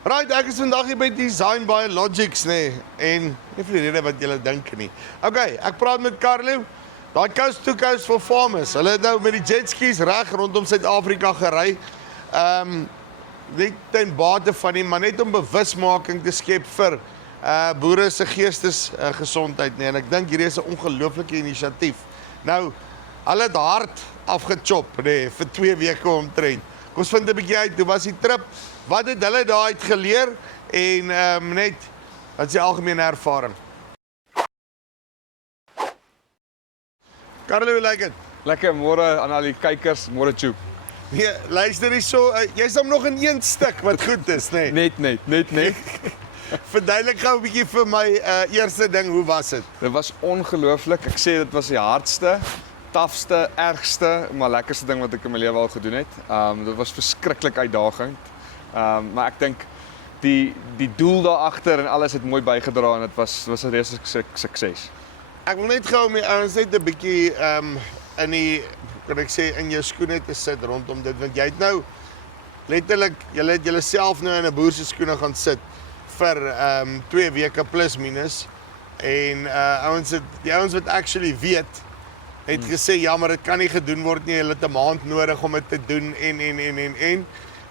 Right, ek is vandag hier by Design by Logics, nee, en nie vir die rede wat julle dink nie. Okay, ek praat met Carlo, daai Coast to Coast for Farmers. Hulle het nou met die jetskis reg rondom Suid-Afrika gery. Net ten bate van die, maar net om bewusmaking te skep vir boere se geestesgesondheid, nee, en ek dink hierdie is 'n ongelooflike inisiatief. Nou, hulle het hard afgechop, nee, vir 2 weke omtrent. Kom ons vind 'n bietjie uit, hoe was die trip? Wat het hulle daar uit geleer en net wat is die algemene ervaring? Carlo, hoe lyk dit? Lekker, môre aan al die kykers, môre tjoep. Nee, luister hier so, jy's dan nog in een stuk wat goed is, nee. Net. Verduidelik gou 'n bietjie vir my eerste ding, hoe was dit? Dit was ongelooflik. Ek sê dit was die hardste, tafste, ergste, maar lekkerste ding wat ek in my lewe al gedoen het. Dit was verskriklik uitdagend. Maar ek dink die doel daar agter en alles het mooi bygedra en dit was 'n reuse sukses. Ek wil net gou met ouens net 'n bietjie in die, kan ek sê, in jou skoene te sit rondom dit, want jy het nou letterlik, jy het julleself nou in 'n boer se skoene gaan sit vir 2 weke plus minus en die ouens wat actually weet het gesê ja, maar dit kan nie gedoen word nie, hulle het 'n maand nodig om dit te doen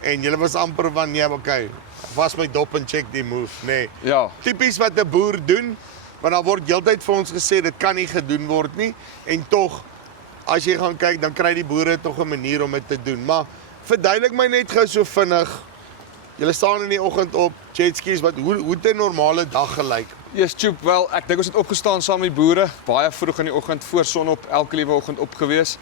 en julle was amper van nee, okay, was my dop en check die move, nee. Ja. Tipies wat 'n boer doen, want daar word heeltyd vir ons gesê dit kan nie gedoen word nie en tog as jy gaan kyk dan kry die boere tog 'n manier om dit te doen. Maar verduidelik my net gou so vinnig. Julle staan in die oggend op, jetskis, hoe het 'n normale dag gelyk? Yes, tjoep, wel, ek dink ons het opgestaan saam met die boere, baie vroeg in die oggend, voor sonop, elke liewe oggend op gewees.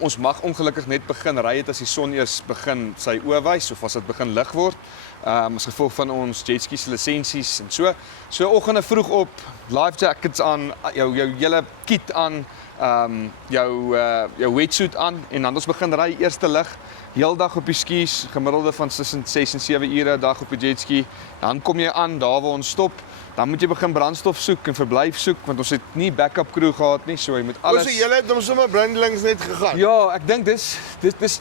Ons mag ongelukkig net begin ry het as die son eers begin sy oë wys of as dit begin lig word. As gevolg van ons jetski se lisensies en so. So oggende vroeg op, life jackets aan, jou hele kit aan, jou wetsuit aan en dan ons begin ry, eerste lig, heeldag op die skis, gemiddelde van tussen 6 en 7 ure 'n dag op die jetski. Dan kom jy aan daar waar ons stop. Dan moet jy begin brandstof soek en verblyf soek want ons het nie backup crew gehad nie, so jy moet alles. So julle het ons sommer blindelings net gegaan. Ja, ek dink dis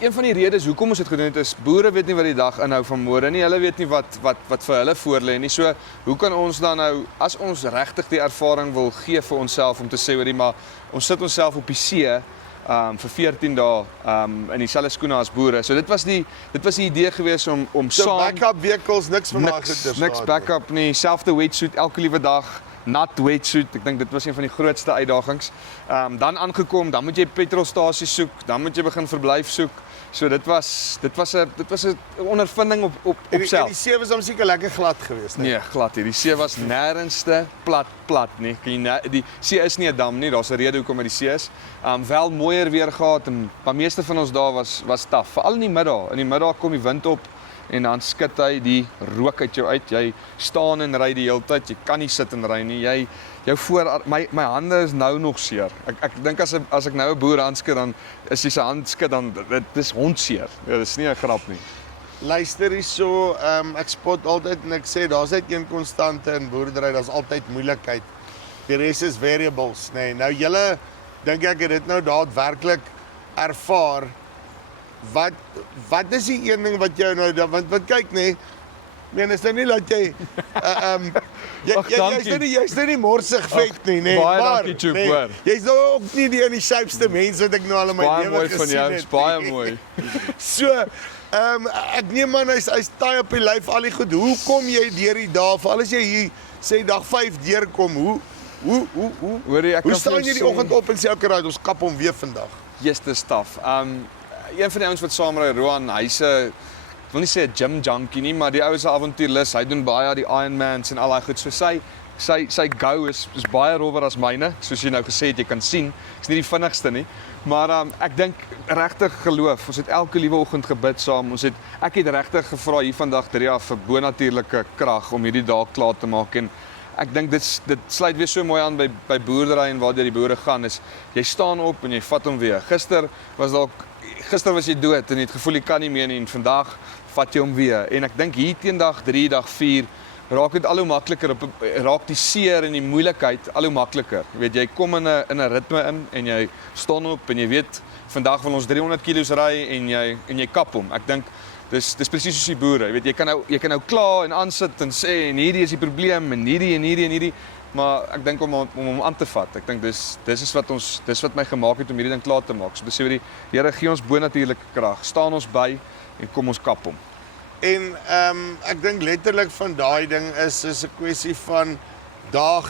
een van die redes hoekom ons dit gedoen het is boere weet nie wat die dag inhou van môre nie. Hulle weet nie wat vir hulle voorlê nie. So, hoe kan ons dan nou as ons regtig die ervaring wil gee vir onsself om te sê hoorie maar ons sit onsself op die see vir 14 dae in dieselfde skoene as boere. So dit was die idee gewees om So saam backup vehicles, niks van daai goeders. niks backup nie, selfde wetsuit elke liewe dag, nat wetsuit. Ek dink dit was een van die grootste uitdagings. Dan aangekom, dan moet jy petrolstasie soek, dan moet jy begin verblyf soek. So dit was 'n ondervinding op self. En die see was dan seker lekker glad geweest, Nee, glad hier. Die see was nêrensste plat nie. Die see is nie 'n dam nie, daar's 'n rede hoekom dit die see is. Wel mooier weer gehad en maar meeste van ons dae was taaf. Veral in die middag. In die middag kom die wind op en dan skud hy die rook uit jou uit. Jy staan en ry die hele tyd. Jy kan nie sit en ry nie. My hande is nou nog seer. Ek dink as ek nou 'n boer handskud dan is die se hand skud dan dit is hondseer. Ja, dis nie 'n grap nie. Luister hierso, ek spot altyd en ek sê daar's net een konstante in boerdery, daar's altyd moeilikheid. Die res is variables, nee. Nou julle dink ek het dit nou daadwerklik ervaar. Wat is die een ding wat jou nou want kyk nee, meen is nou nie dat jy jy's nou nie morsig vet nie, nee. Baie dankie, Tjoep, hoor. Jy's nou ook nie die shapeste mens wat ek nou al in my lewe gesien het. Baie mooi. So, ek neem aan hy's taai op die lyf al die goed. Hoe kom jy deur die dae? Veral as jy hier sê dag 5 deurkom, hoe staan jy die oggend op en sê okay, right, ons kap hom weer vandag? Yes, dis taaf. Een van die ouens wat saam ry, Roan, hy's ek wil nie sê 'n gym junkie nie, maar die ou is 'n avontuurlus. Hy doen baie die Ironmans en al daai goed. So sy go is baie rower as myne, soos jy nou gesê het, jy kan sien. Ek's nie die vinnigste nie, maar ek dink regtig geloof. Ons het elke liewe oggend gebid saam. Ek het regtig gevra hier vandag 3 jaar vir bonatuurlike krag om hierdie dag klaar te maak en ek dink dit sluit weer so mooi aan by boerdery en waar die boere gaan is jy staan op en jy vat hom weer. Gister was jy dood en jy het gevoel jy kan nie meer nie en vandag vat jy hom weer. En ek dink hier teen dag 3, dag 4 raak dit al hoe makliker, raak die seer en die moeilikheid al hoe makliker. Jy weet, jy kom in 'n ritme in en jy staan op en jy weet vandag wil ons 300 kilos ry en jy kap hom. Ek dink dis presies soos die boere. Jy weet jy kan nou kla en aansit en sê en hierdie is die probleem en hierdie, maar ek dink om hom aan te vat. Ek dink dis wat my gemaak het om hierdie ding klaar te maak. So dis sê die Here gee ons bonatuurlike krag. Staan ons by en kom ons kap hom. En ek dink letterlik van daai ding is 'n kwessie van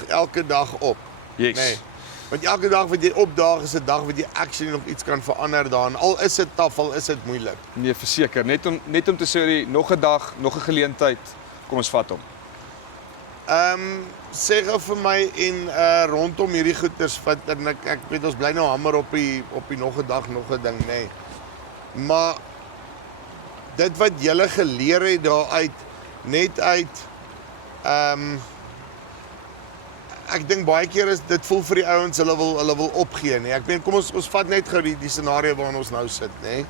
elke dag op. Yes. Nee. Want elke dag wat jy opdaag is 'n dag wat jy actually nog iets kan verander daarin. Al is dit taaf, al is dit moeilik. Nee, verseker, net om te sê nog 'n dag, nog 'n geleentheid, kom ons vat hom. Sê gou vir my en rondom hierdie goeters wat en ek weet ons bly nou hamer op die nog 'n dag, nog 'n ding, nê. Nee. Maar dit wat julle geleer het daaruit net uit ek dink baie keer is dit voel vir die ouens hulle wil opgee, nee. Ek meen kom ons vat net gou die scenario waarin ons nou sit, nê.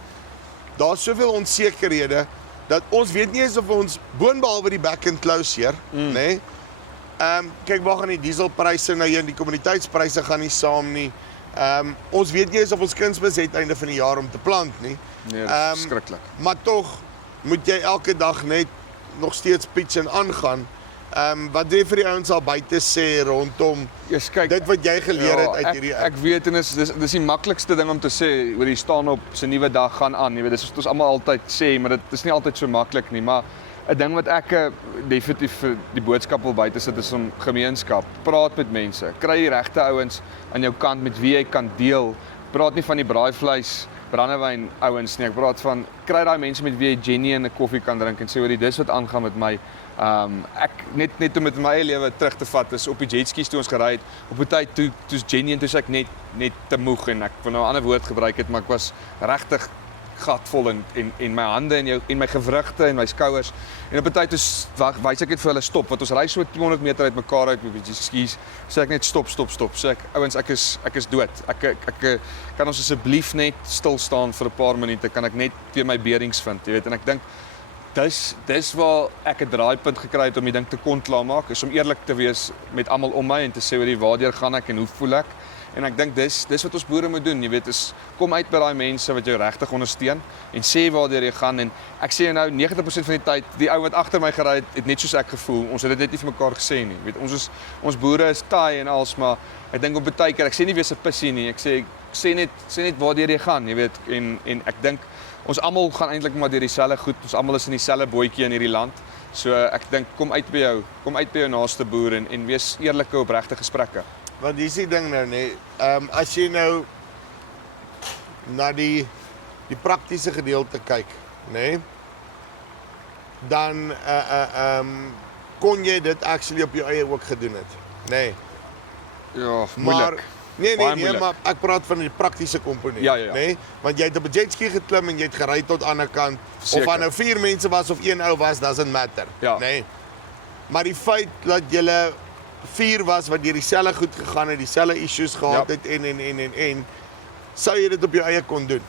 Daar's soveel onsekerhede dat ons weet nie eens of ons boonbehalwe die back and close hier, nê. Kyk waar gaan die dieselpryse nou heen, die kommoditeitspryse gaan nie saam nie. Ons weet nie eens of ons kunsmis het einde van die jaar om te plant nie. Nee, dit is skrikkelik. Maar tog moet jy elke dag net nog steeds pitch en aangaan. Wat jy vir die ouens al buite sê rondom dit wat jy geleer het uit hierdie ek weet en dis die maklikste ding om te sê oor die staan op se nuwe dag gaan aan, jy weet dis wat ons almal altyd sê, maar dit is nie altyd so maklik nie, maar 'n ding wat ek definitief vir die boodskap wil buite sit is om gemeenskap, praat met mense, kry die regte ouens aan jou kant met wie jy kan deel. Praat nie van die braaivleis brandewyn ouens nie, ek praat van kry daai mense met wie jy genuine 'n koffie kan drink en sê hoor dis wat aangaan met my. Ek net om met my eie lewe terug te vat is op die jetskis toe ons gery het. Op 'n tyd toe's genuine toe ek net te moeg en ek wil nou 'n ander woord gebruik het, maar ek was regtig gatvol en my hande en my gewrigte en my skouers. En op 'n tyd toe wys ek net vir hulle stop, want ons ry so 200 meter uit mekaar uit met die jetskis. Sê ek net stop. Sê ek ouens ek is dood. Ek kan ons asseblief net stil staan vir 'n paar minute, kan ek net weer my bearings vind, jy weet, en ek dink dis waar ek 'n draaipunt gekry het om die ding te kon klaarmaak, is om eerlik te wees met almal om my en te sê oor waardeur gaan ek en hoe voel ek. En ek dink dis wat ons boere moet doen, jy weet, is kom uit by daai mense wat jou regtig ondersteun en sê waardeur jy gaan en ek sê nou 90% van die tyd, die ou wat agter my gery het net soos ek gevoel. Ons het dit net nie vir mekaar gesê nie. Jy weet, ons boere is taai en als, maar ek dink op baie keer, ek sê nie wees 'n pissie nie. Ek sê net waardeur jy gaan, jy weet, en ek dink ons almal gaan eintlik maar deur dieselfde goed. Ons almal is in dieselfde bootjie in hierdie land. So ek dink kom uit by jou naaste boer en wees eerlike opregte gesprekke. Want dis die ding nou, nee. As jy nou na die praktiese gedeelte kyk, nê? Dan kon jy dit actually op jou eie ook gedoen het, nê? Ja, Maar moeilik. nee, maar ek praat van die praktiese komponent, Ja. nê? Want jy het op 'n jetski geklim en jy het gery tot aan die ander kant. Seker. Of daar nou 4 mense was of 1 ou was, doesn't matter, Ja. nê? Maar die feit dat julle 4 was wat deur dieselfde goed gegaan het, dieselfde issues gehad het en sou jy dit op jou eie kon doen?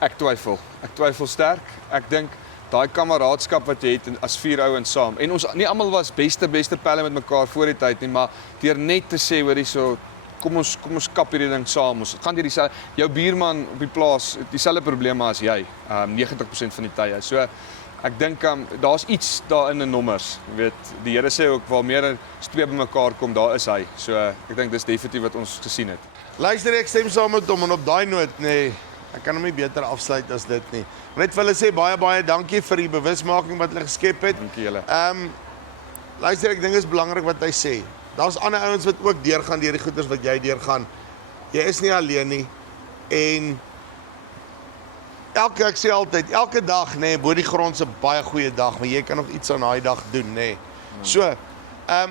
Ek twyfel sterk. Ek dink daai kameraadskap wat jy het as 4 ouens saam. En ons nie almal was beste pelle met mekaar voor die tyd nie, maar deur net te sê hoor hierso kom ons kap hierdie ding saam. Ons gaan deur dieselfde jou buurman op die plaas het dieselfde probleme as jy, 90% van die tye. So ek dink daar's iets daarin in nommers. Jy weet, die Here sê ook waar meer as 2 bymekaar kom, daar is hy. So ek dink dis definitief wat ons gesien het. Luister, ek stem saam met hom en op daai noot, nee, ek kan hom nie beter afsluit as dit nie. Net vir hulle sê baie dankie vir die bewusmaking wat hulle geskep het. Dankie julle. Luister, ek dink dit is belangrik wat hy sê. Daar's ander ouens wat ook deurgaan deur die goeters wat jy deurgaan. Jy is nie alleen nie. En ek sê altyd, elke dag, nê, bo die grond se baie goeie dag, maar jy kan nog iets aan daai dag doen, nê. So,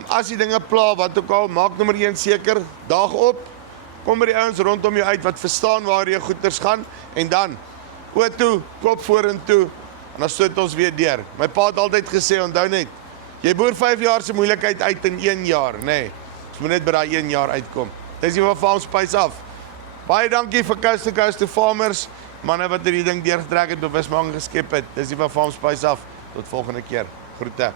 as die dinge pla, wat ook al, maak nommer 1 seker, daag op, kom by die ouens rondom jou uit wat verstaan waar jy goeters gaan en dan oë toe, kop vorentoe en dan stoot ons weer deur. My pa het altyd gesê, onthou net, jy boer 5 jaar se moeilikheid uit in 1 jaar, nê. Ons moet net by daai 1 jaar uitkom. Dis die Farm Spice af. Baie dankie vir Coast to Farmers, manne wat hierdie ding deurgetrek het, bewusmaking geskep het. Dis die Farm Spice af. Tot volgende keer. Groete.